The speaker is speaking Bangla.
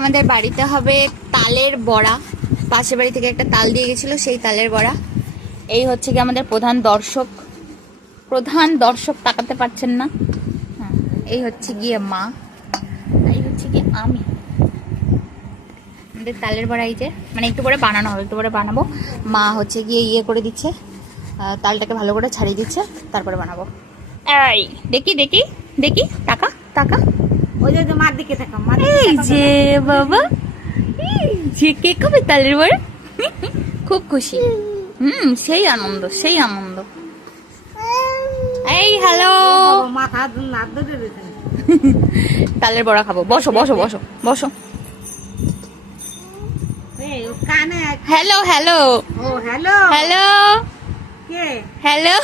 আমাদের বাড়িতে হবে তালের বড়া। পাশের বাড়ি থেকে একটা তাল দিয়ে গেছিল, সেই তালের বড়া। এই হচ্ছে কি আমাদের প্রধান দর্শক তাকাতে পারছেন না। হ্যাঁ, এই হচ্ছে গিয়ে মা, এই হচ্ছে গিয়ে আমি। আমাদের তালের বড়া এই যে, মানে একটু করে বানানো হবে, একটু করে বানাবো। মা হচ্ছে গিয়ে ইয়ে করে দিচ্ছে, তালটাকে ভালো করে ছাড়িয়ে দিচ্ছে, তারপরে বানাবো। এই দেখি দেখি দেখি, টাকা টাকা, ওই যে মার দিকে থাকা, এই যে বাবা, এই যে কে খাবে তালের বড়া, খুব খুশি। সেই আনন্দ, সেই আনন্দ। এই হ্যালো, মাথা না ধরে রয়েছে। তালের বড়া খাবো। বসো বসো বসো বসো। কানে হ্যালো হ্যালো ও হ্যালো হ্যালো কে হ্যালো।